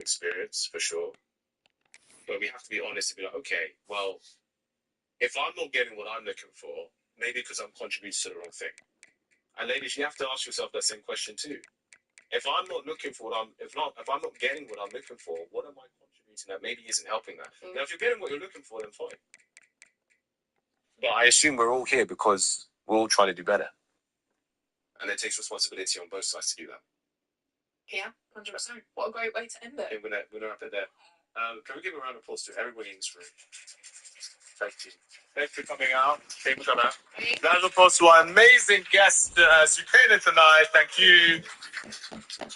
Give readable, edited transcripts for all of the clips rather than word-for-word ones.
experience for sure. But we have to be honest and be like, okay, well, if I'm not getting what I'm looking for, maybe because I'm contributing to the wrong thing. And ladies, you have to ask yourself that same question too. If I'm not looking for if I'm not getting what I'm looking for, what am I contributing that maybe isn't helping that? Now, if you're getting what you're looking for, then fine. But I assume we're all here because we're all trying to do better. And it takes responsibility on both sides to do that. Yeah, 100%. What a great way to end it. Okay, we're going to wrap it there. Can we give a round of applause to everybody in this room? Thank you. Thanks for coming out. Thanks for coming out. Round of applause to our amazing guest, Sukaina, tonight. Thank you.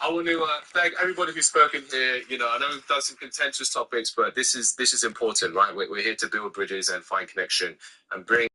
I want to thank everybody who's spoken here. You know, I know we've done some contentious topics, but this is important, right? We're here to build bridges and find connection and bring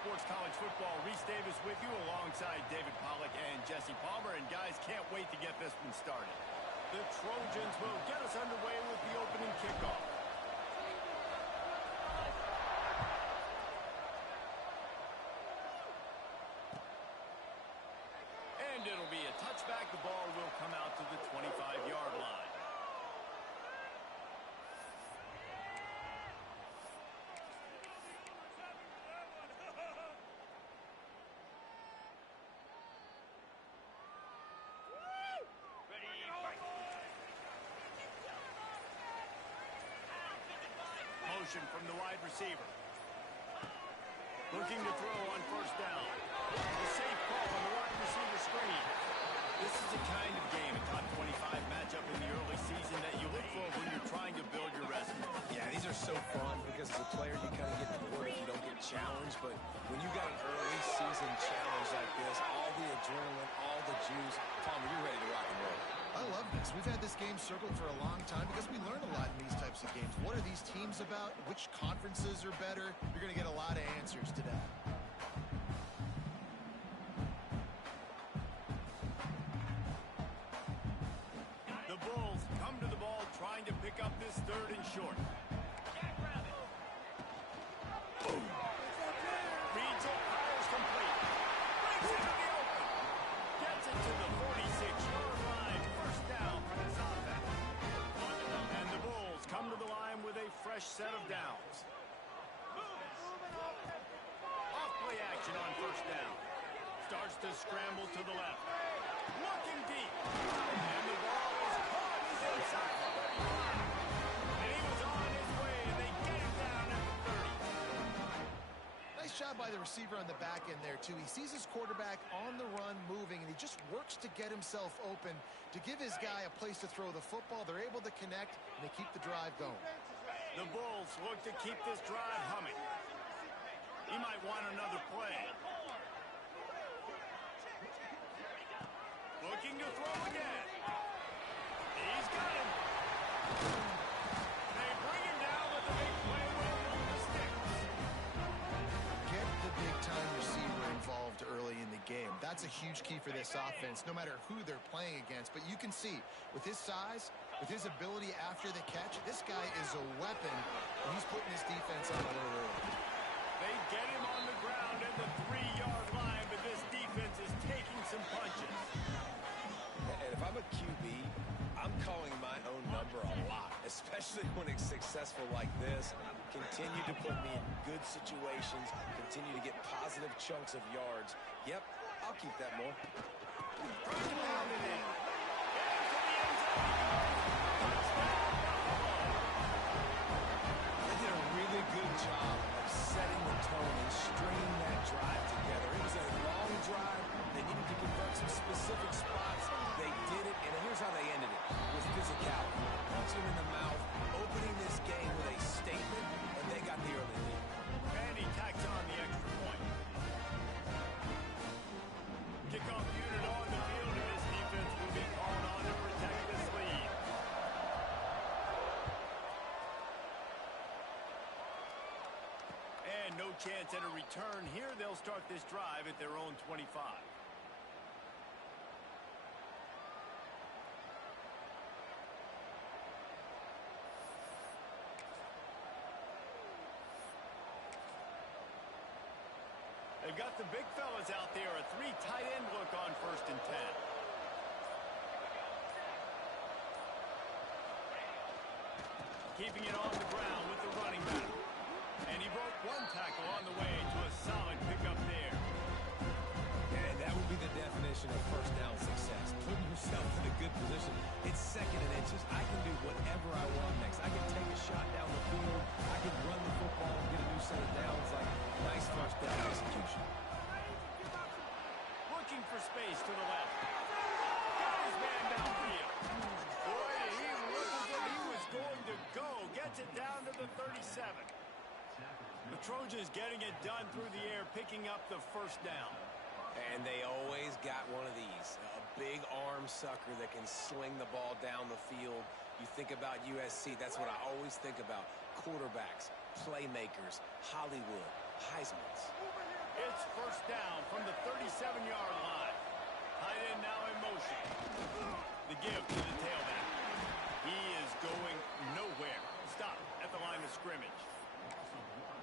Sports College Football. Reese Davis with you alongside David Pollack and Jesse Palmer. And guys, can't wait to get this one started. The Trojans will get us underway with the opening kickoff. And it'll be a touchback. The ball will come out to the 25-yard line. From the wide receiver. Looking to throw on first down. A safe call on the wide receiver screen. This is the kind of game, a top 25 matchup in the early season that you look for when you're trying to build your resume. Yeah, these are so fun because as a player you kind of get bored if you don't get challenged, but when you got an early season challenge like this, all the adrenaline, all the juice, Palmer, you're ready to rock and roll. I love this. We've had this game circled for a long time because we learn a lot in these types of games. What are these teams about? Which conferences are better? You're going to get a lot of answers today. The Bulls come to the ball trying to pick up this third and short. Reads it, fires complete. Brings it to the open. Gets it to the 46-yard line. First down for this offense. And the Bulls come to the line with a fresh set of downs. Off-play action on first down. Starts to scramble to the left. Looking deep. And the ball is caught. He's inside the 35. And he was on his way, and they get him down at the 30. Nice job by the receiver on the back end there, too. He sees his quarterback on the run moving, and he just works to get himself open to give his guy a place to throw the football. They're able to connect, and they keep the drive going. The Bulls look to keep this drive humming. He might want another play. Looking to throw again. He's got him. They bring him down with the big play will move the sticks. Get the big-time receiver involved early in the game. That's a huge key for this offense, no matter who they're playing against. But you can see, with his size, With his ability after the catch, this guy is a weapon, and he's putting his defense on alert. They get him on the ground at the 3-yard line, but this defense is taking some punches. And if I'm a QB, I'm calling my own number a lot, especially when it's successful like this. Continue to put me in good situations, continue to get positive chunks of yards. Yep, I'll keep that more. Trying to pound it in. Into the end zone he goes. Touchdown, Buffalo. They did a really good job of setting the tone and stringing that drive together. It was a long drive. They needed to convert some specific spots. They did it, and here's how they ended it, with physicality. Punch him in the mouth, opening this game with a statement, and they got the early lead. And he tacks on the extra point. Kickoff unit on the field, and this defense will be called on to protect this lead. And no chance at a return here. They'll start this drive at their own 25. They've got the big fellas out there. A 3 tight end look on 1st and 10. Keeping it on the ground with the running back. And he broke one tackle on the way to a solid pickup there. And that would be the definition of first down success. Putting yourself in a good position. It's 2nd and inches. I can do whatever I want next. I can take a shot down the field. I can run the football and get a new set of downs. Like, nice first down execution. Looking for space to the left. Got his man downfield. Boy, he looked as if he was going to go. Gets it down to the 37. The Trojans getting it done through the air, picking up the first down. And they always got one of these. A big arm sucker that can sling the ball down the field. You think about USC, that's what I always think about. Quarterbacks, playmakers, Hollywood, Heismans. It's first down from the 37-yard line. Tight end now in motion. The give to the tailback. He is going nowhere. Stop at the line of scrimmage.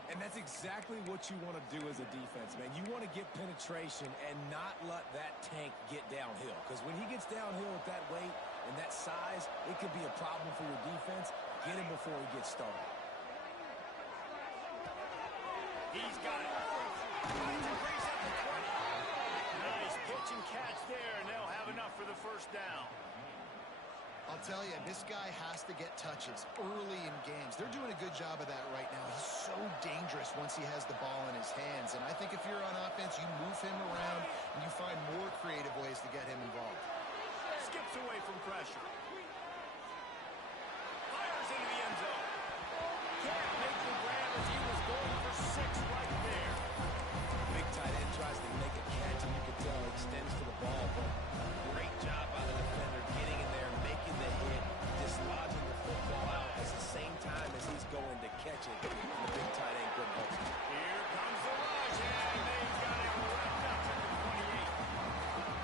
And that's exactly what you want to do as a defense, man. You want to get penetration and not let that tank get downhill. Because when he gets downhill at that weight and that size, it could be a problem for your defense. Get him before he gets started. He's got it. Finds a crease at the 20. Nice pitch and catch there, and they'll have enough for the first down. I'll tell you, this guy has to get touches early in games. They're doing a good job of that right now. He's so dangerous once he has the ball in his hands. And I think if you're on offense, you move him around and you find more creative ways to get him involved. Skips away from pressure. Fires into the end zone. Can't make the grab as he was going for 6 right there. Big tight end tries to make a catch, and you can tell he extends to the ball. But great job by the defender getting in there, making the hit, dislodging the football out at the same time as he's going to catch it. And the big tight end couldn't help him. Here comes the rush, and they've got him wrapped up at the 28.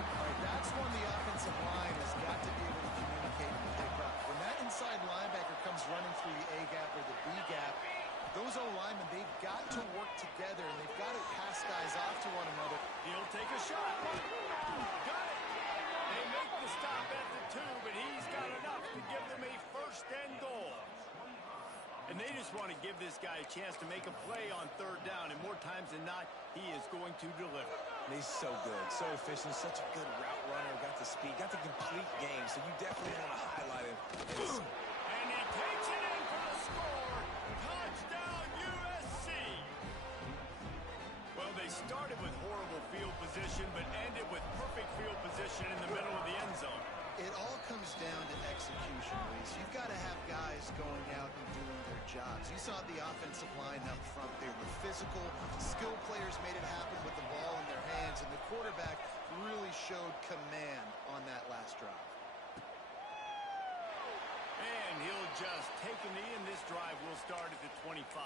All right, that's when the offensive line has got to be able to communicate and pick up. When that inside linebacker comes running through the A gap or the B gap, those O-linemen, they've got to work together, and they've got to pass guys off to one another. He'll take a shot. Got it. They make the stop at the 2, but he's got enough to give them a first and goal. And they just want to give this guy a chance to make a play on 3rd down, and more times than not, he is going to deliver. He's so good, so efficient, such a good route runner, got the speed, got the complete game, so you definitely want to highlight him. And he takes it in for the score. Touchdown, USC. Well, they started with horrible field position, but ended with perfect field position in the middle of the end zone. It all comes down to execution, Reese. You've got to have guys going out and doing their jobs. You saw the offensive line up front. They were physical. Skilled players made it happen with the ball in their hands, and the quarterback really showed command on that last drive. And he'll just take a knee, and this drive will start at the 25.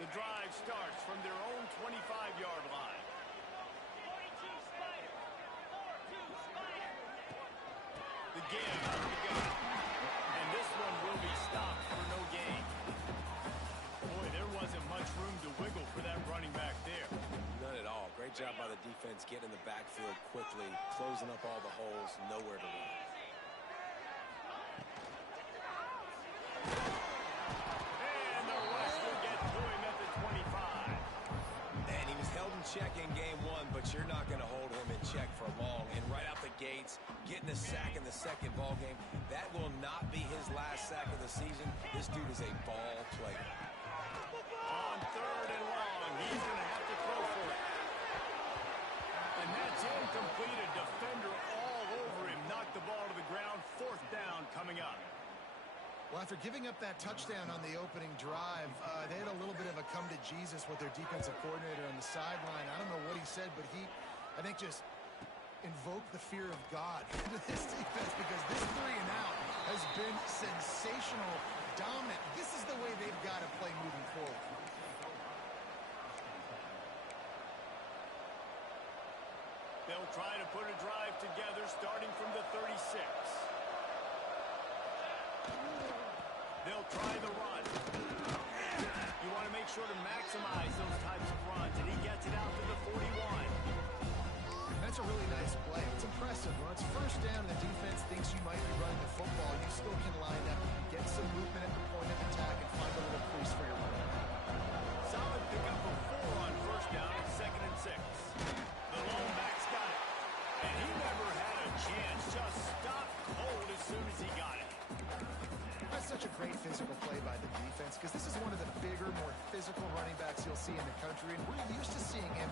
The drive starts from their own 25-yard line. again from the gun. And this one will be stopped for no gain. Boy, there wasn't much room to wiggle for that running back there. None at all. Great job by the defense getting in the backfield quickly, closing up all the holes, nowhere to run. And the rush will get to him at the 25. And he was held in check in game one, but you're not going to hold him in check for long. And right out the gates, getting a sack in the second ball game, that will not be his last sack of the season. This dude is a ball player. On 3rd and long, he's going to have to throw for it. And that's incomplete. A defender all over him. Knocked the ball to the ground. 4th down coming up. Well, after giving up that touchdown on the opening drive, they had a little bit of a come to Jesus with their defensive coordinator on the sideline. I don't know what he said, but he, I think, just invoked the fear of God into this defense, because this 3 and out has been sensational, dominant. This is the way they've got to play moving forward. They'll try to put a drive together starting from the 36. They'll try the run. You want to make sure to maximize those types of runs, and he gets it out to the 41. That's a really nice play. It's impressive. When it's 1st down and the defense thinks you might be running the football, you still can line up, get some movement at the point of attack, and find a little crease for your run. Solid pickup of 4 on 1st down and 2nd and 6. The lone back's got it. And he never had a chance. Just stopped cold as soon as he got it. That's such a great physical play by the defense, because this is one of the bigger, more physical running backs you'll see in the country, and we're used to seeing him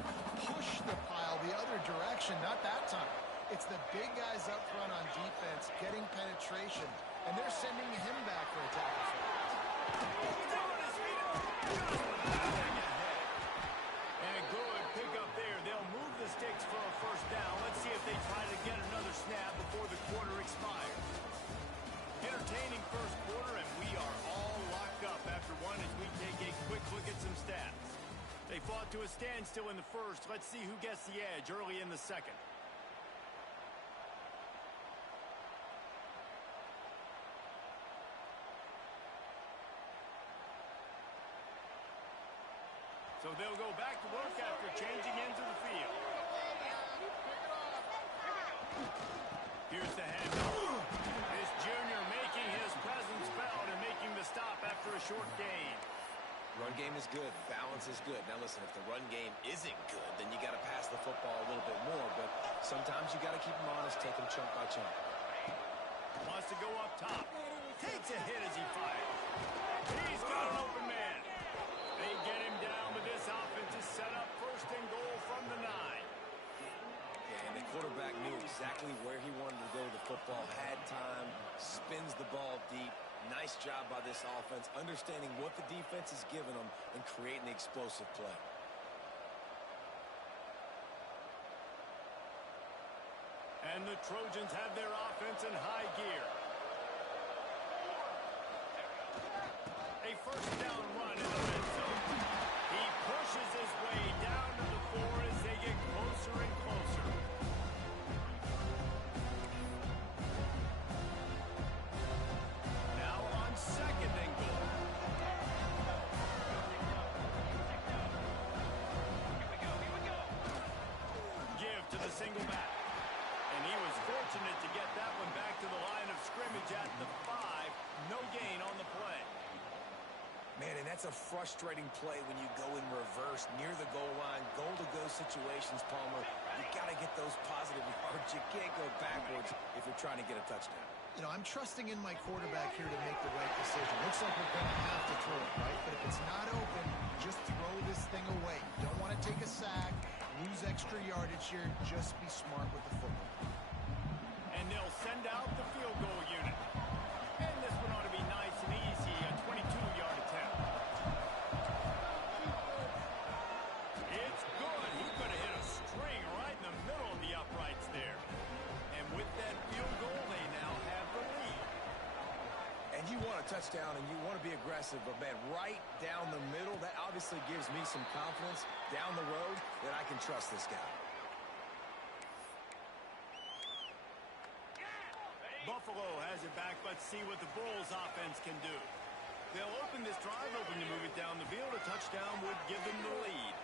push the pile the other direction. Not that time. It's the big guys up front on defense getting penetration, and they're sending him back for a tackle. And a good pickup there. They'll move the sticks for a 1st down. Let's see if they try to get another snap before the quarter expires. Entertaining 1st quarter, and we are all locked up after one as we take a quick look at some stats. They fought to a standstill in the 1st. Let's see who gets the edge early in the 2nd. So they'll go back to work after changing into the field. Here's the handoff. This junior making his presence felt and making the stop after a short gain. Run game is good. Balance is good. Now, listen, if the run game isn't good, then you got to pass the football a little bit more. But sometimes you got to keep them honest, take them chunk by chunk. Wants to go up top. Takes a hit as he fires. He's got an open man. They get him down, but this offense is set up 1st and goal from the 9. And the quarterback knew exactly where he wanted to go with the football, had time, spins the ball deep. Nice job by this offense, understanding what the defense is giving them and creating the explosive play. And the Trojans have their offense in high gear. A 1st down run in the red zone. He pushes his way down to the 4 as they get closer and closer. Now on 2nd and goal. Give to the single back. And he was fortunate to get that one back to the line of scrimmage at the 5. No gain on the play. Man, and that's a frustrating play when you go in reverse near the goal line, goal-to-go situations, Palmer. You got to get those positive yards. You can't go backwards if you're trying to get a touchdown. You know, I'm trusting in my quarterback here to make the right decision. Looks like we're going to have to throw it, right? But if it's not open, just throw this thing away. You don't want to take a sack, lose extra yardage here. Just be smart with the football. And they'll send out the field goal unit. And this one ought to be nice and easy, a 22-yard attempt. It's good. He could have hit a string right in the middle of the uprights there. And with that field goal, they now have the lead. And you want a touchdown and you want to be aggressive, but man, right down the middle, that obviously gives me some confidence down the road that I can trust this guy. Buffalo back. Let's see what the Bulls offense can do. They'll open this drive, hoping to move it down the field. A touchdown would give them the lead.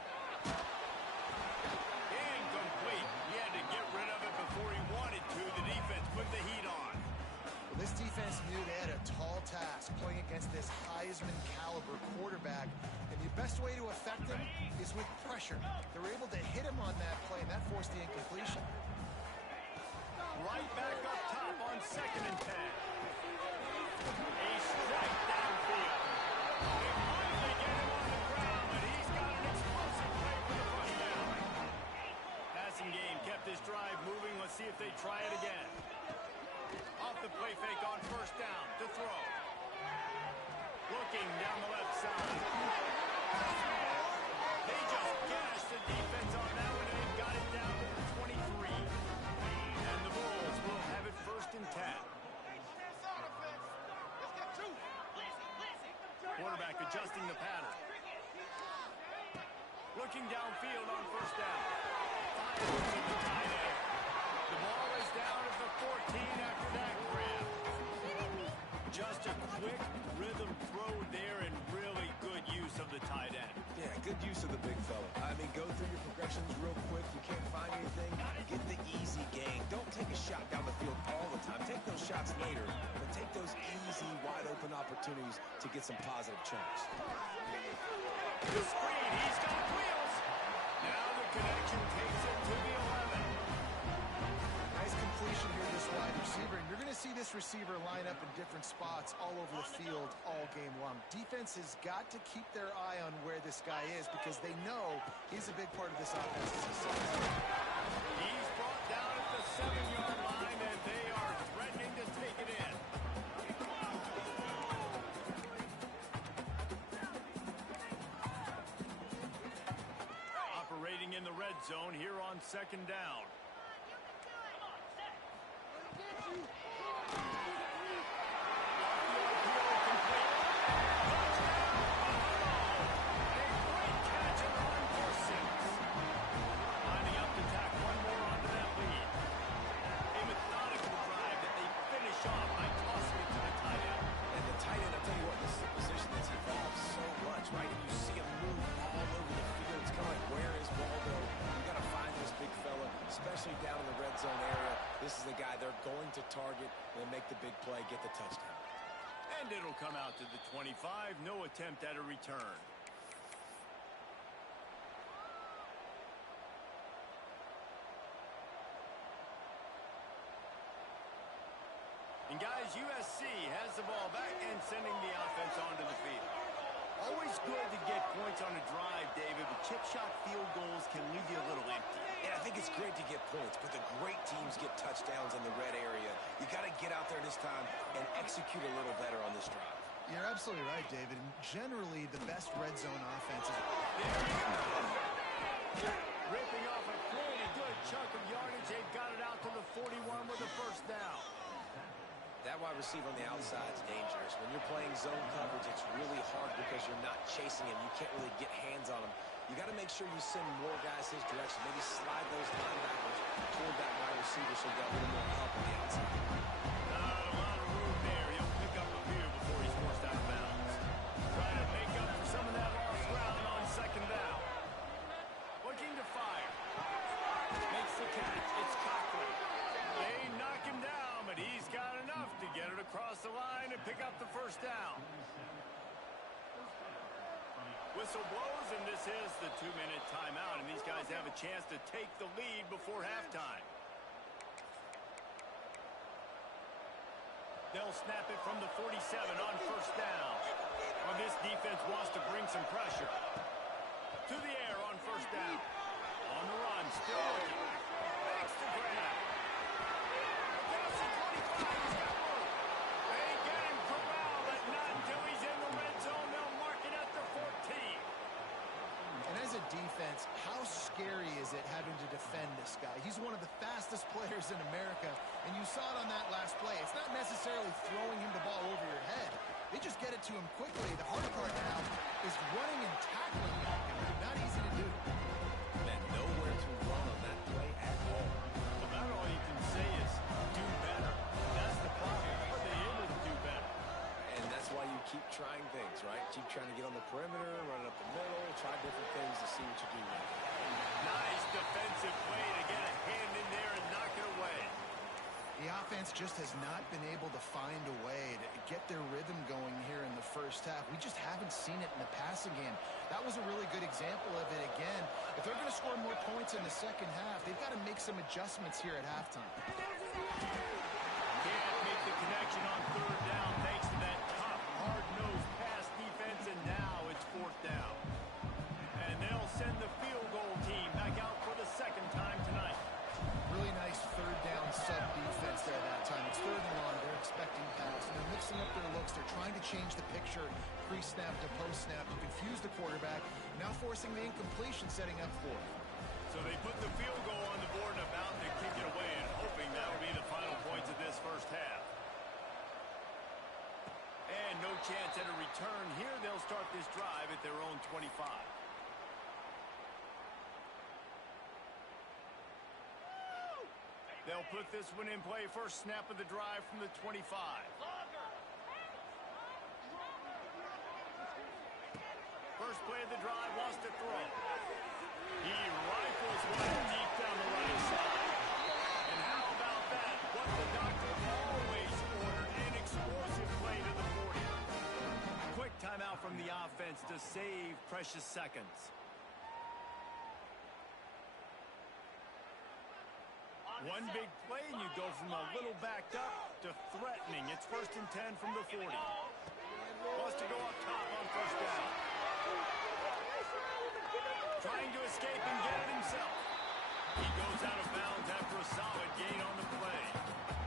Incomplete. He had to get rid of it before he wanted to. The defense put the heat on. Well, this defense knew they had a tall task playing against this Heisman caliber quarterback. And the best way to affect him is with pressure. They were able to hit him on that play, and that forced the incompletion. Right back up top on 2nd and 10. A strike downfield. They finally get him on the ground, but he's got an explosive play for the first down. Passing game kept this drive moving. Let's see if they try it again. Off the play fake on 1st down to throw. Looking down the left side. They just gashed the defense on that one, and they got it down to the 23. And the Bulls will have it 1st and 10. Quarterback adjusting the pattern. Looking downfield on 1st down. Fires to the tight end. The ball is down at the 14 after that grab. Just a quick rhythm throw there and really good use of the tight end. Yeah, good use of the big fella. I mean, go through your progressions real quick. You can't find anything, get the easy gain. Don't take a shot down the field all the time. Take those shots later, but take those easy, wide-open opportunities to get some positive chunks. The screen, he's got wheels. Now the connection takes it to the 11. Nice completion here, this wide receiver. And you're going to see this receiver line up in different spots all over the field all game long. Defense has got to keep their eye on where this guy is because they know he's a big part of this offense's success. He's brought down at the 7-yard line, and they are threatening to take it in. Operating in the red zone here on 2nd down. Especially down in the red zone area. This is the guy they're going to target and make the big play, get the touchdown. And it'll come out to the 25. No attempt at a return. And guys, USC has the ball back and sending the offense onto the field. Always good to get points on a drive, David, but chip shot field goals can leave you a little empty. And I think it's great to get points, but the great teams get touchdowns in the red area. You got to get out there this time and execute a little better on this drive. You're absolutely right, David. And generally, the best red zone offenses. Ripping off a pretty good chunk of yardage. They've got it out to the 41 with a 1st down. That wide receiver on the outside is dangerous. When you're playing zone coverage, it's really hard because you're not chasing him. You can't really get hands on him. You got to make sure you send more guys his direction. Maybe slide those linebackers toward that wide receiver so you got a little more help on the outside. Not a lot of room there. He'll pick up a few before he's forced out of bounds. Trying to make up for some of that lost ground on 2nd down. Looking to fire. Makes the catch. It's Cochran. They knock him down, but he's got enough to get it across the line and pick up the 1st down. Whistle blows, and this is the 2-minute timeout, and these guys have a chance to take the lead before halftime. They'll snap it from the 47 on 1st down. Well, this defense wants to bring some pressure. To the air on 1st down. On the run, still looking. Makes the grab. Across the 25, he's got room. They get him corralled, but not until he's in the red zone. They'll mark it at the 14. And as a defense, how scary is it having to defend this guy? He's one of the fastest players in America, and you saw it on that last play. It's not necessarily throwing him the ball over your head. They just get it to him quickly. The hard part now is running and tackling him. Not easy to do. And nowhere to run on that play at all. About all you can say is do better. That's the problem. But they keep trying things, right? Keep trying to get on the perimeter, run it up the middle, try different things to see what you do. Nice defensive play to get a hand in there and knock it away. The offense just has not been able to find a way to get their rhythm going here in the first half. We just haven't seen it in the passing game. That was a really good example of it again. If they're going to score more points in the second half, they've got to make some adjustments here at halftime. Can't make the connection on third down thanks to that tough, hard-nosed pass defense, and now it's fourth down. And they'll send the field goal team back out for the second time tonight. Really nice third down sub defense there that time. It's third and long. They're expecting pass. And they're mixing up their looks. They're trying to change the picture pre-snap to post-snap to confuse the quarterback. Now forcing the incompletion, setting up fourth. So they put the field goal on the board and about to kick it away and hoping that will be the final points of this first half. And no chance at a return here. They'll start this drive at their own 25. They'll put this one in play. First snap of the drive from the 25. First play of the drive, wants to throw. He rifles one deep down the right side. And how about that? What the doctor always ordered, an explosive play to the 40. Quick timeout from the offense to save precious seconds. One big play, and you go from a little backed up to threatening. It's 1st and 10 from the 40. Wants to go up top on first down. Trying to escape and get it himself. He goes out of bounds after a solid gain on the play.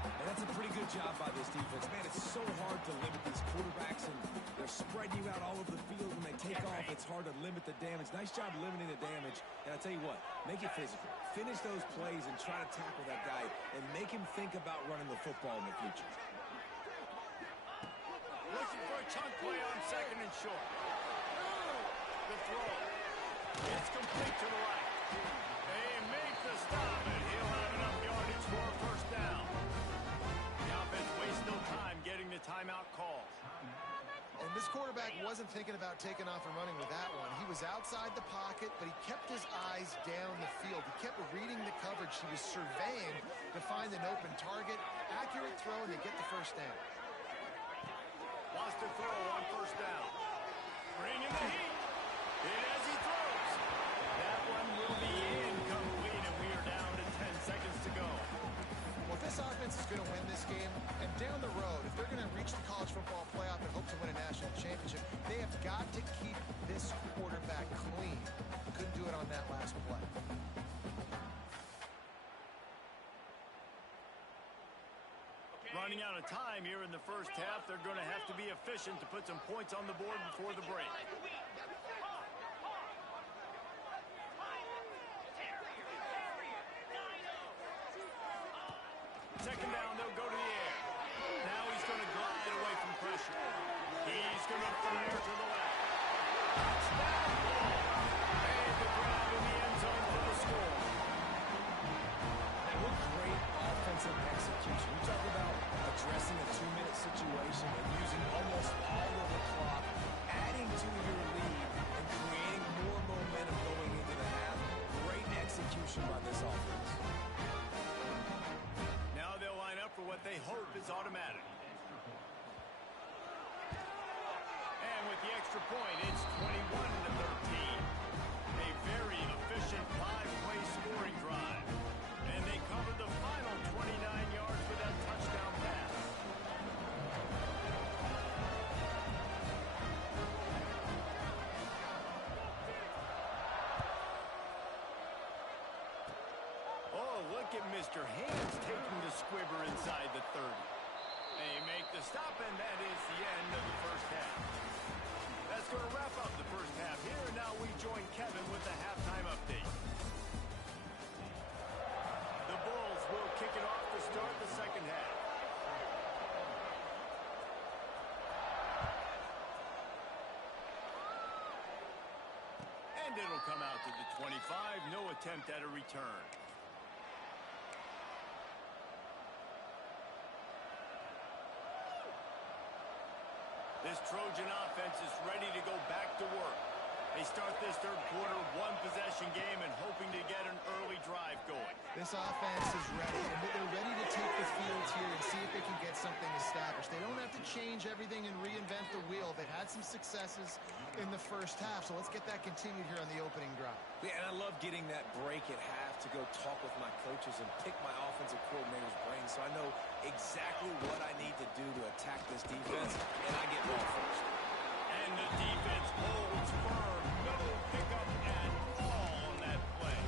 And that's a pretty good job by this defense. Man, it's so hard to limit these quarterbacks, and they're spreading you out all over the field. When they take off, it's hard to limit the damage. Nice job limiting the damage. And I tell you what, make it physical. Finish those plays and try to tackle that guy and make him think about running the football in the future. Looking for a chunk play on second and short. The throw. It's complete to the right. They make the stop, and he'll have enough yardage for a first down. The offense wastes no time getting the timeout call. And this quarterback wasn't thinking about taking off and running with that one. He was outside the pocket, but he kept his eyes down the field. He kept reading the coverage. He was surveying to find an open target. Accurate throw, and they get the first down. Wants to throw on first down. Bringing the heat. In as he throws. That one will be incomplete, and we are down to 10 seconds to go. Well, if this offense is going to win this game, and down the road, if they're going to reach the college football playoff and hope to win a national championship, they have got to keep this quarterback clean. Couldn't do it on that last play. Running out of time here in the first half. They're going to have to be efficient to put some points on the board before the break. Second down, they'll go to the air. Now he's going to glide away from pressure. He's going to fire to the left. Touchdown ball. Made the grab in the end zone for the score. And what great offensive execution. You talk about addressing a 2-minute situation and using almost all of the clock, adding to your lead, and creating more momentum going into the half. Great execution by this offense. Now they'll line up for what they hope is automatic. And with the extra point, it's 21-13. A very efficient 5-play scoring drive. And they covered the final 29 yards for that touchdown pass. Oh, look at Mr. Hands taking the squibber inside the 30. They make the stop, and that is the end of the first half. That's going to wrap up the first half here. Now we join Kevin with the halftime update. The Bulls will kick it off to start the second half. And it'll come out to the 25. No attempt at a return. This Trojan offense is ready to go back to work. They start this third quarter one-possession game and hoping to get an early drive going. This offense is ready, and they're ready to take the field here and see if they can get something established. They don't have to change everything and reinvent the wheel. They've had some successes in the first half, so let's get that continued here on the opening drive. Yeah, and I love getting that break at half to go talk with my coaches and pick my offensive coordinator's brain so I know exactly what I need to do to attack this defense, and I get ball first. And the defense holds firm. No pickup at all on that play.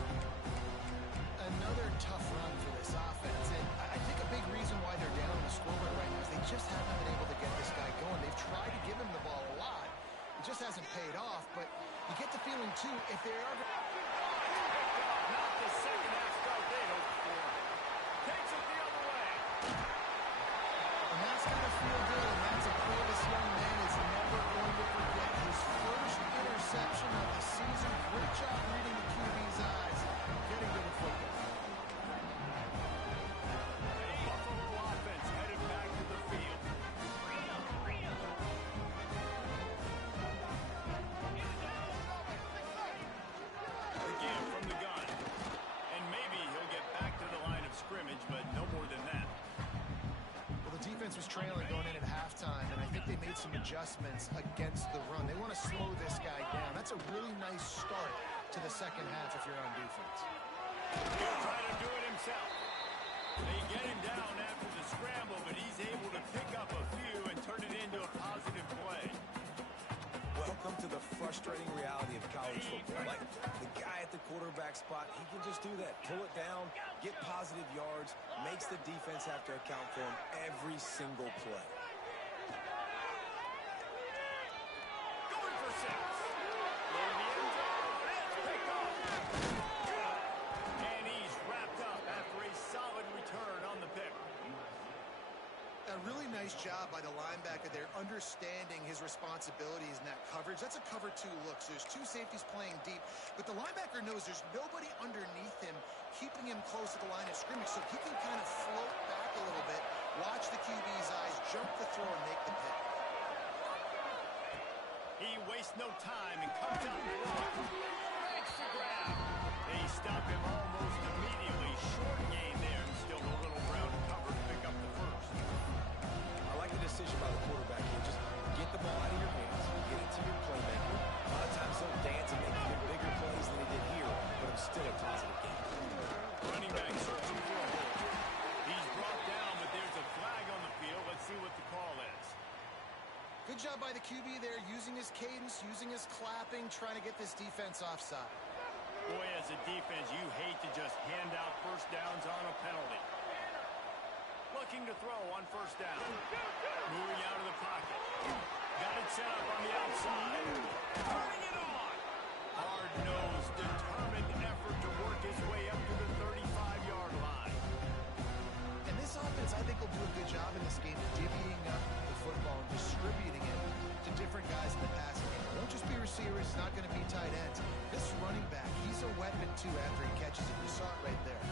Another tough run for this offense, and I think a big reason why they're down on the scoreboard right now is they just haven't been able to get this guy going. They've tried to give him the ball a lot. It just hasn't paid off, but you get the feeling, too, if they are... Not the second half start they hoped for. Takes it the other way. And that's going to feel good, and that's a play this young man is never going to forget. His first interception of the season. Great job reading the QB's eyes, getting to the football. Buffalo offense headed back to the field. Again from the gun. And maybe he'll get back to the line of scrimmage, but no more than that. Well, the defense was trailing going in at halftime, and I think they made some adjustments against the run. They want to slow this guy down. That's a really nice start to the second half if you're on defense. He'll try to do it himself. They get him down after the scramble, but he's able to pick up a few and turn it into a positive play. Welcome to the frustrating reality of college football. Like, the guy at the quarterback spot, he can just do that. Pull it down, get positive yards, makes the defense have to account for him every single play. Going for 6. In the end zone, it's picked off. And he's wrapped up after a solid return on the pick. A really nice job by the linebacker there, understanding his responsibilities in that coverage. That's a cover 2 look, so there's 2 safeties playing deep, but the linebacker knows there's nobody underneath him, keeping him close to the line of scrimmage, so he can kind of float back a little bit, watch the QB's eyes, jump the throw, and make the pick. He wastes no time and comes out and throws. Makes the grab. They stop him almost immediately. Short gain there, and still a little ground to cover to pick up the first. I like the decision by the quarterback here. Just get the ball out of your hands, get it to your playmaker. A lot of times they'll dance and make even bigger plays than he did here, but it's still a positive game. Running back searching for a hole. He's brought down, but there's a flag on the field. Let's see what the call is. Good job by the QB there, using his cadence, using his clapping, trying to get this defense offside. Boy, as a defense, you hate to just hand out first downs on a penalty. Looking to throw on first down. Moving out of the pocket. Got it set up on the outside. Turning it on. Hard-nosed, determined effort to work his way up to the 35-yard line. And this offense, I think, will do a good job in this game, divvying up the football and distributing it to different guys in the passing game. It won't just be receivers. It's not going to be tight ends. This running back, he's a weapon, too, after he catches it. You saw it right there.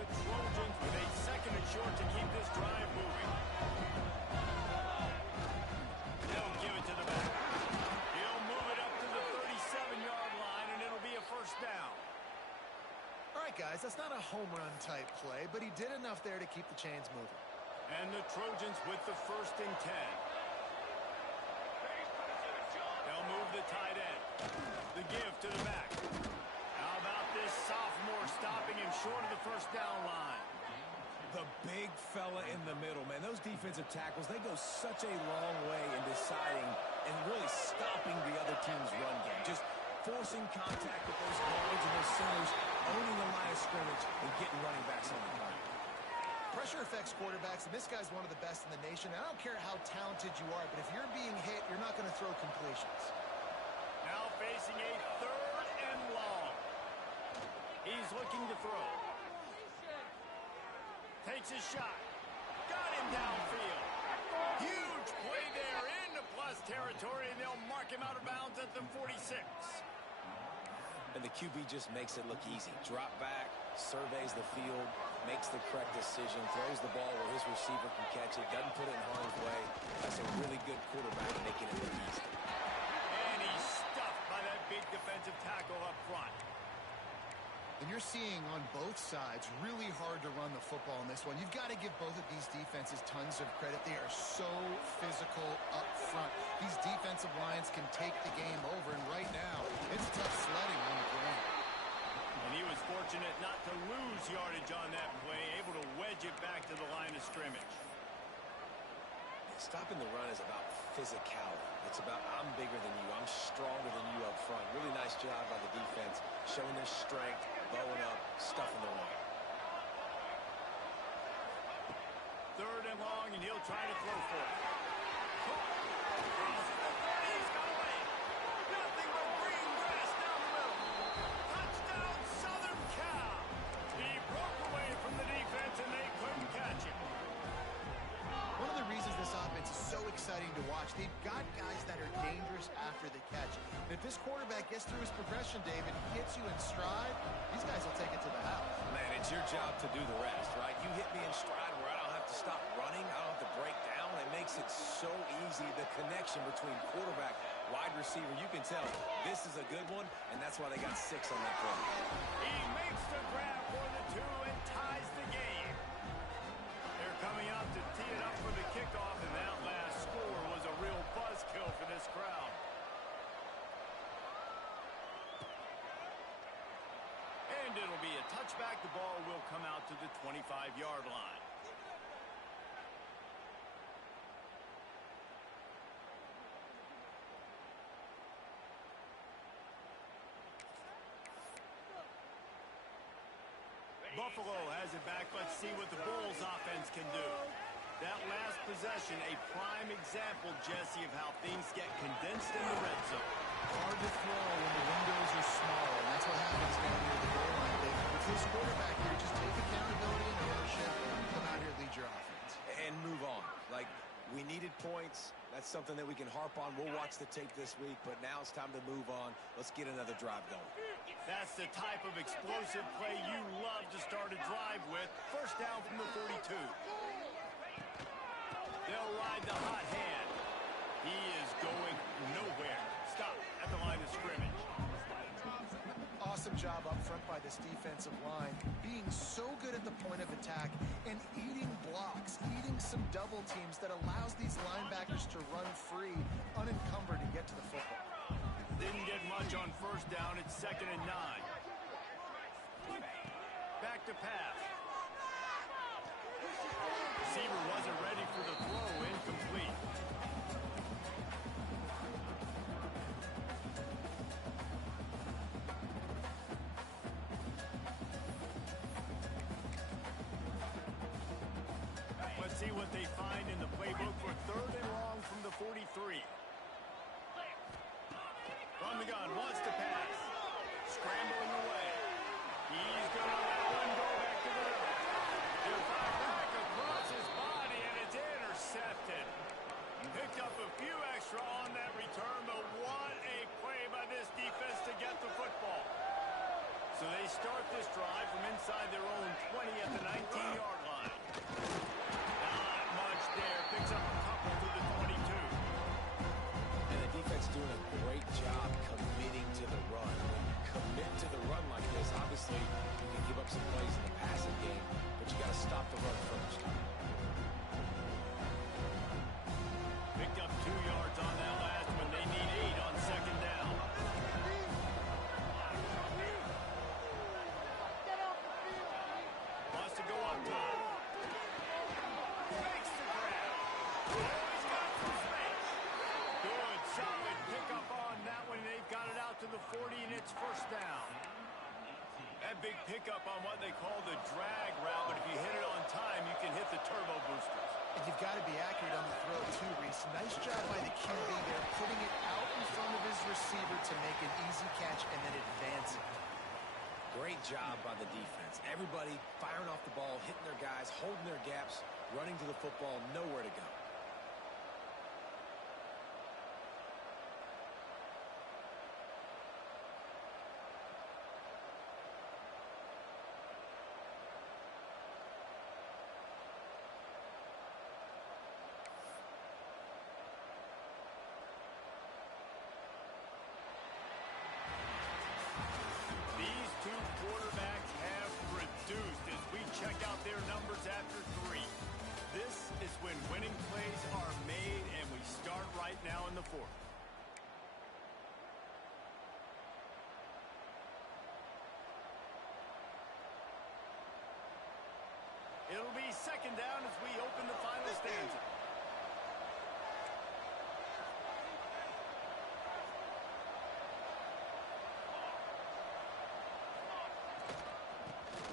The Trojans with a second and short to keep this drive moving. They'll give it to the back. He'll move it up to the 37-yard line, and it'll be a first down. All right, guys, that's not a home run type play, but he did enough there to keep the chains moving. And the Trojans with the 1st and 10. They'll move the tight end. The give to the back. How about this sophomore stopping him short of the first down line? The big fella in the middle, man. Those defensive tackles, they go such a long way in deciding and really stopping the other team's run game. Just forcing contact with those guards and those centers, owning the line of scrimmage, and getting running backs on the line. Pressure affects quarterbacks, and this guy's one of the best in the nation. I don't care how talented you are, but if you're being hit, you're not going to throw completions. Now facing a 3rd and long. He's looking to throw. Takes his shot. Got him downfield. Huge play there into plus territory, and they'll mark him out of bounds at the 46. And the QB just makes it look easy. Drop back, surveys the field, makes the correct decision, throws the ball where his receiver can catch it, doesn't put it in harm's way. That's a really good quarterback making it look easy. And he's stuffed by that big defensive tackle up front. And you're seeing on both sides really hard to run the football in this one. You've got to give both of these defenses tons of credit. They are so physical up front. These defensive lines can take the game over, and right now, it's tough sledding on the ground. And he was fortunate not to lose yardage on that play, able to wedge it back to the line of scrimmage. Stopping the run is about physicality. It's about I'm bigger than you, I'm stronger than you up front. Really nice job by the defense, showing their strength, bowing up, stuffing the run. 3rd and long, and he'll try to throw for it. Crosses the 30, he's got away. Nothing but green grass down the middle. Touchdown, Southern Cal. He broke away from the defense, and they couldn't catch him. One of the reasons this offense is so exciting to watch, they've got guys that are dangerous after the catch. And if this quarterback gets through his progression, David, hits you in stride, these guys will take it to the house. Man, it's your job to do the rest, right? You hit me in stride where I don't have to stop running, I don't have to break down. It makes it so easy, the connection between quarterback, wide receiver. You can tell this is a good one, and that's why they got 6 on that play. He makes the grab for the 2 and ties the game. They're coming out to tee it up for the kickoff, and that last score was a real buzzkill for this crowd. And it'll be a touchback. The ball will come out to the 25-yard line. Buffalo has it back. Let's see what the Bulls offense can do. That last possession, a prime example, Jesse, of how things get condensed in the red zone. Hard to throw when the windows are small, and that's what happens down near the goal line. With this quarterback here, just take accountability and ownership, come out here, lead your offense. And move on. Like, we needed points. That's something that we can harp on. We'll watch the tape this week, but now it's time to move on. Let's get another drive going. That's the type of explosive play you love to start a drive with. 1st down from the 42. They'll ride the hot hand. He is going nowhere. Stop at the line of scrimmage. Awesome job up front by this defensive line, being so good at the point of attack and eating blocks, eating some double teams that allows these linebackers to run free, unencumbered, and get to the football. Didn't get much on 1st down. It's 2nd and 9. Back to pass. Receiver wasn't ready for the throw. Incomplete. Let's see what they find in the playbook for 3rd and long from the 43. From the gun, wants to pass. Scrambling away. He's going to let one go back to the middle. He'll fire back across his body, and it's intercepted. Picked up a few extra on that return, but what a play by this defense to get the football. So they start this drive from inside their own 20 at the 19-yard line. Not much there. Picks up a couple to the 22. And the defense doing a great job committing to the run. When you commit to the run like this, obviously you can give up some plays in the passing game, but you got to stop the run first. Picked up 2 yards on that last one. They need 8 on 2nd down. Wants to go up top. Makes the grab. Oh, he's got some space. Good, solid pickup on that one. They've got it out to the 40, and it's 1st down. That big pickup on what they call the drag route, but if you hit it on time, you can hit the turbo boosters. And you've got to be accurate on the throw, too, Reese. Nice job by the QB there, putting it out in front of his receiver to make an easy catch and then advance it. Great job by the defense. Everybody firing off the ball, hitting their guys, holding their gaps, running to the football, nowhere to go. is when winning plays are made, and we start right now in the fourth. It'll be second down as we open the final stanza.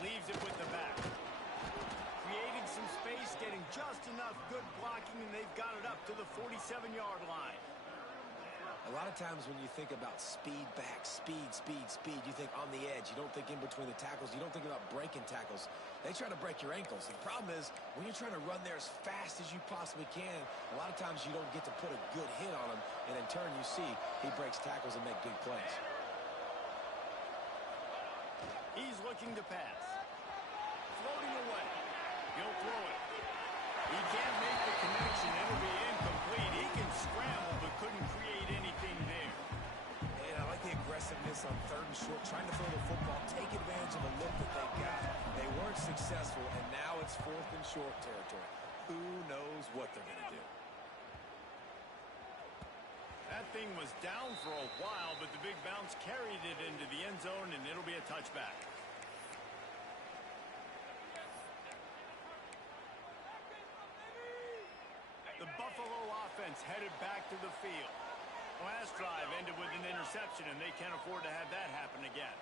Leaves it with the back. Creating some space, getting just enough good blocking, and they've got it up to the 47-yard line. A lot of times when you think about speed back, speed, you think on the edge. You don't think in between the tackles. You don't think about breaking tackles. They try to break your ankles. The problem is when you're trying to run there as fast as you possibly can, a lot of times you don't get to put a good hit on him, and in turn you see he breaks tackles and make big plays. He's looking to pass. Floating away. He'll throw it. He can't make the connection. It'll be incomplete. He can scramble but couldn't create anything there. And I like the aggressiveness on third and short, trying to throw the football, take advantage of a look that they got. They weren't successful, and now it's fourth and short territory. Who knows what they're going to do? That thing was down for a while, but the big bounce carried it into the end zone, and it'll be a touchback. The Buffalo offense headed back to the field. Last drive ended with an interception, and they can't afford to have that happen again.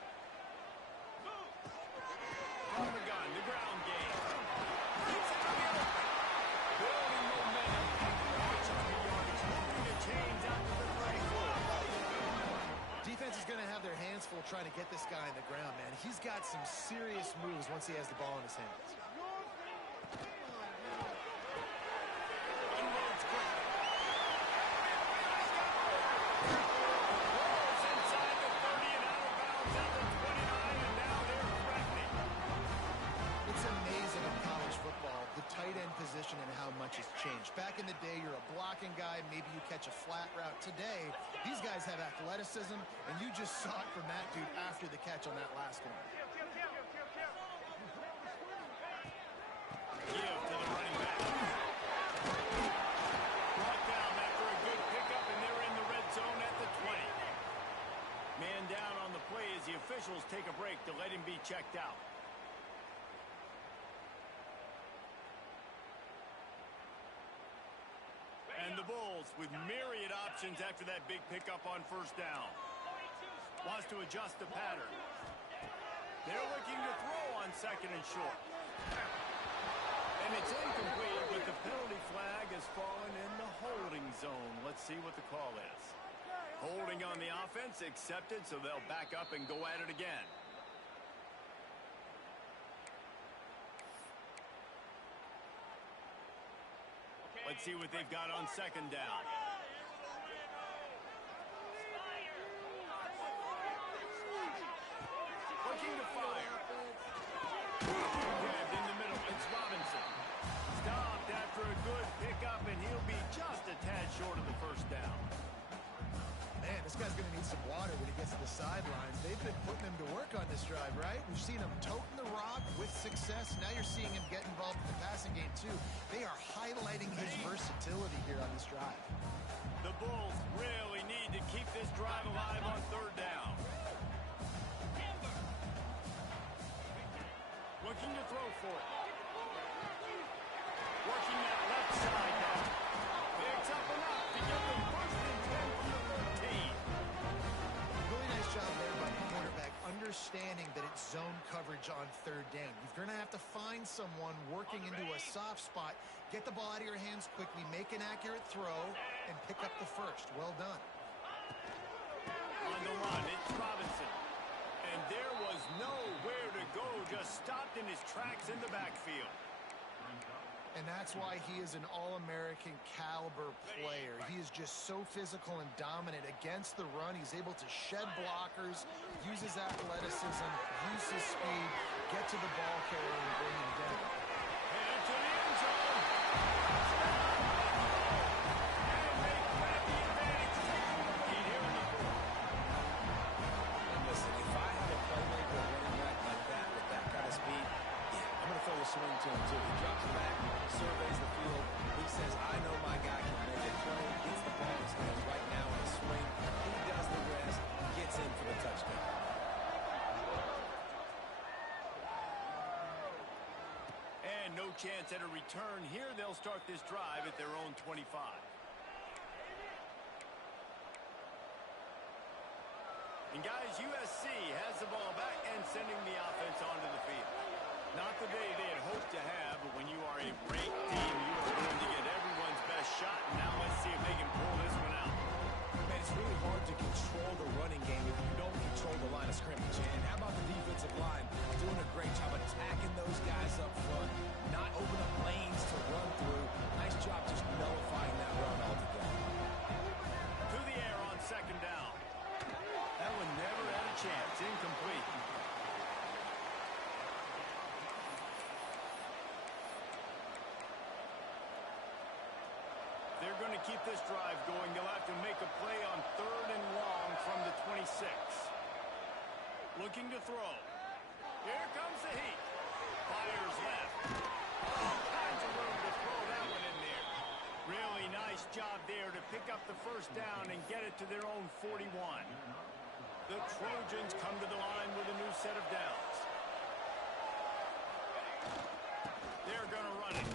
From the gun, the ground game. He's out of the open. Building momentum. Watch on the yardage. Moving the chains out to the 34. Defense is going to have their hands full trying to get this guy on the ground, man. He's got some serious moves once he has the ball in his hands. Unloads quick. Inside the 30 and out of bounds at the 29, and now they're threatening. It's amazing in college football, the tight end position and how much has changed. Back in the day, you're a blocking guy, maybe you catch a flat route. Today, these guys have athleticism, and you just saw it from that dude after the catch on that last one. Give to the running back. Brought down after a good pickup, and they're in the red zone at the 20. Man down on the play as the officials take a break to let him be checked out. And the Bulls with myriad options after that big pickup on first down. Wants to adjust the pattern. They're looking to throw on second and short. And it's incomplete, but the penalty flag has fallen in the holding zone. Let's see what the call is. Holding on the offense, accepted, so they'll back up and go at it again. Let's see what they've got on second down. Looking to fire. Grabbed in the middle. It's Robinson. Stopped after a good pickup, and he'll be just a tad short of the first down. Man, this guy's going to need some water when he gets to the sidelines. They've been putting him to work on this drive, right? We've seen him toting the rock with success. Now you're seeing him get involved in the passing game, too. They are highlighting his versatility here on this drive. The Bulls really need to keep this drive alive on third down. Looking to throw for it. Working that left side now. Picks up enough to get them first and 10 from the 13. Really nice job there by the quarterback, understanding that it's zone coverage on third down. You're going to have to find someone working into a soft spot, get the ball out of your hands quickly, make an accurate throw, and pick up the first. Well done. On the run, it's Robinson. And there was nowhere to go, just stopped in his tracks in the backfield. And that's why he is an all-American caliber player. He is just so physical and dominant against the run. He's able to shed blockers, use his athleticism, use his speed, get to the ball carrier, and bring him down. And to the end zone. And they grab the advantage, taking the lead here in the fourth. And listen, if I had a playmaker running back like that with that kind of speed, yeah, I'm going to throw the swing to him, too. He drops back, surveys the field. He says, I know my guy can make a play, gets the ball in his hands right now in the swing. He does the rest, gets in for the touchdown. And no chance at a return here. They'll start this drive at their own 25. And guys, USC has the ball back and sending the offense onto the field. Not the day they had hoped to have, but when you are a ranked team, you are going to get everyone's best shot. Now let's see if they can pull this one out. Man, it's really hard to control the running game if you don't control the line of scrimmage. And how about the defensive line doing a great job attacking those guys up front, not open up lanes to run through. Nice job just nullifying that run altogether. To the air on second down. That one never had a chance. Incomplete. They're going to keep this drive going. They'll have to make a play on 3rd and long from the 26. Looking to throw. Here comes the heat. Fires left. All kinds of room to throw that one in there. Really nice job there to pick up the first down and get it to their own 41. The Trojans come to the line with a new set of downs. They're going to run it.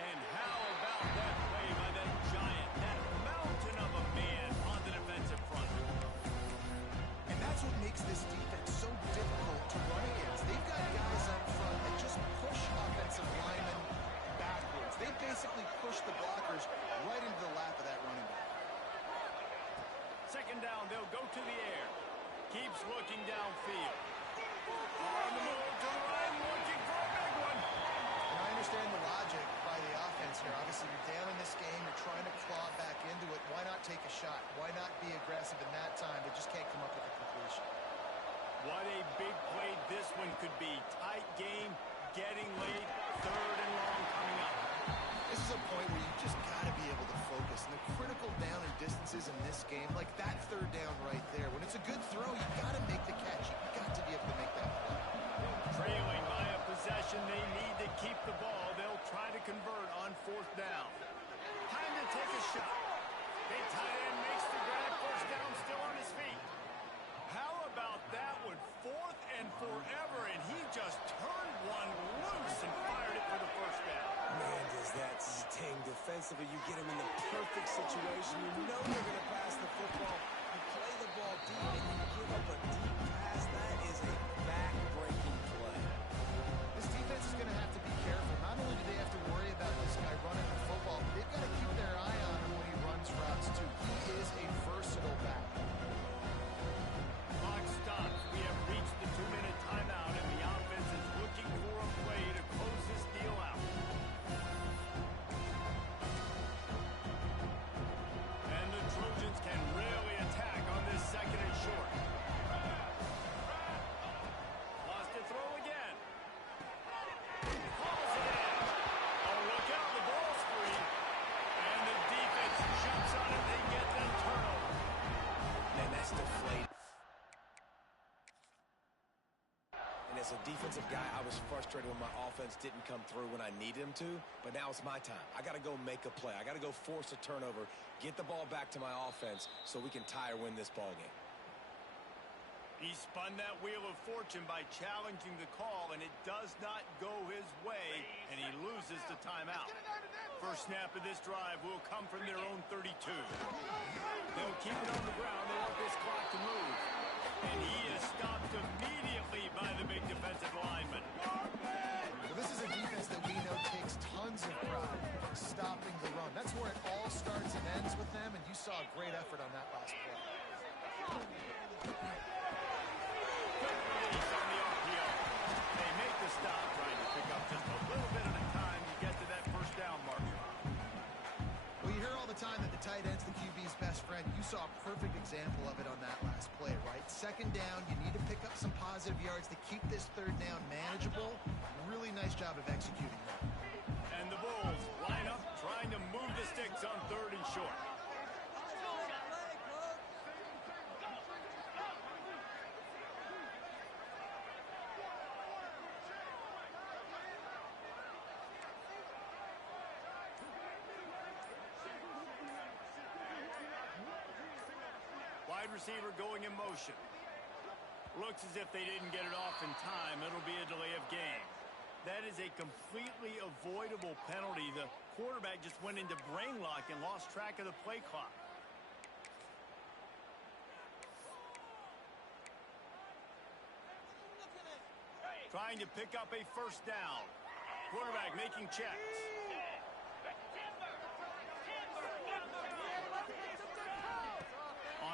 And how about that play by that giant, that mountain of a man on the defensive front? And that's what makes this defense so difficult to run against. They've got guys up front that just push offensive linemen backwards. They basically push the blockers right into the lap of that running back. Second down, they'll go to the air. Keeps looking downfield. On the move to the right, looking for a big one. And I understand the logic by the offense here. Obviously, you're down in this game. You're trying to claw back into it. Why not take a shot? Why not be aggressive in that time? They just can't come up with a completion. What a big play this one could be. Tight game, getting late, 3rd and long coming up. This is a point where you just got to be able to focus. And the critical down and distances in this game, like that 3rd down right there, when it's a good throw, you got to make the catch. You got to be able to make that play. Trailing by a possession, they need to keep the ball. They'll try to convert on 4th down. Time to take a shot. The tight end makes the grab. First down, still on his feet. How about that one? 4th and forever, and he just turned one loose and fired it for the first down. Man, does that sting defensively. You get him in the perfect situation. You know you're going to pass the football. You play the ball deep, and you give up a deep pass. That is a back-breaking play. This defense is going to have to be careful. Not only do they have to worry about this guy running the football, but they've got to keep their eye on him when he runs routes, too. He is a versatile back. Clock stops. We have reached the 2-minute timeout, and the offense is looking for a play to close this deal out. And the Trojans can really attack on this 2nd and short. Lost to throw again. Hauls it in. Oh, look out, the ball's free. And the defense jumps on it. They get the turnover. Man, that's deflating. And as a defensive guy, I was frustrated when my offense didn't come through when I needed him to, but now it's my time. I got to go make a play. I got to go force a turnover, get the ball back to my offense so we can tie or win this ball game. He spun that wheel of fortune by challenging the call, and it does not go his way, and he loses the timeout. First snap of this drive will come from their own 32. They'll keep it on the ground. They want this clock to move. And he is stopped immediately by the big defensive lineman. Well, this is a defense that we know takes tons of pride in stopping the run. That's where it all starts and ends with them, and you saw a great effort on that last play. Quick release on the RPO. They make the stop, trying to pick up just a little bit at a time to get to that first down marker. Well, you hear all the time that the tight end's the QB's best friend. You saw a perfect example of it on that last play, right? 2nd down, you need to pick up some positive yards to keep this 3rd down manageable. Really nice job of executing that. And the Bulls line up, trying to move the sticks on 3rd and short. wide receiver going in motion. Looks as if they didn't get it off in time. It'll be a delay of game. That is a completely avoidable penalty. The quarterback just went into brain lock and lost track of the play clock. Trying to pick up a first down. Quarterback making checks.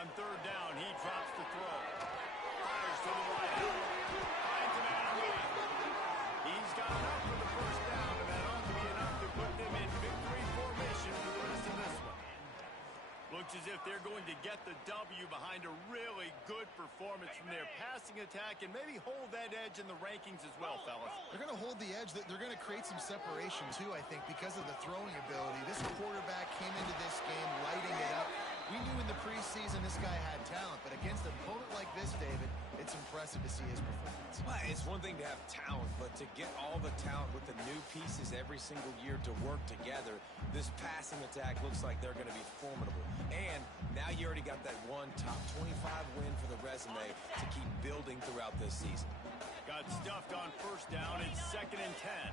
On third down, he drops the throw. Fires to the right. Finds a man away. He's got enough for the first down, and that ought to be enough to put them in victory formation for the rest of this one. Looks as if they're going to get the W behind a really good performance from their passing attack and maybe hold that edge in the rankings as well, fellas. They're going to hold the edge. They're going to create some separation, too, I think, because of the throwing ability. This quarterback came into this game lighting it up. We knew in the preseason this guy had talent, but against an opponent like this, David, it's impressive to see his performance. Well, it's one thing to have talent, but to get all the talent with the new pieces every single year to work together, this passing attack looks like they're going to be formidable. And now you already got that one top 25 win for the resume to keep building throughout this season. Got stuffed on first down. It's 2nd and 10.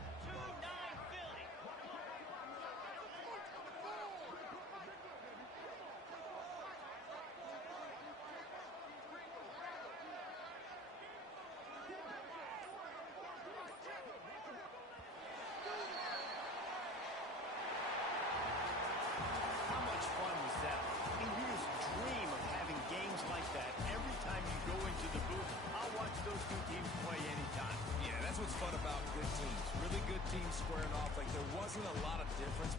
Those two teams play anytime. Yeah, that's what's fun about good teams. Really good teams squaring off. Like, there wasn't a lot of difference.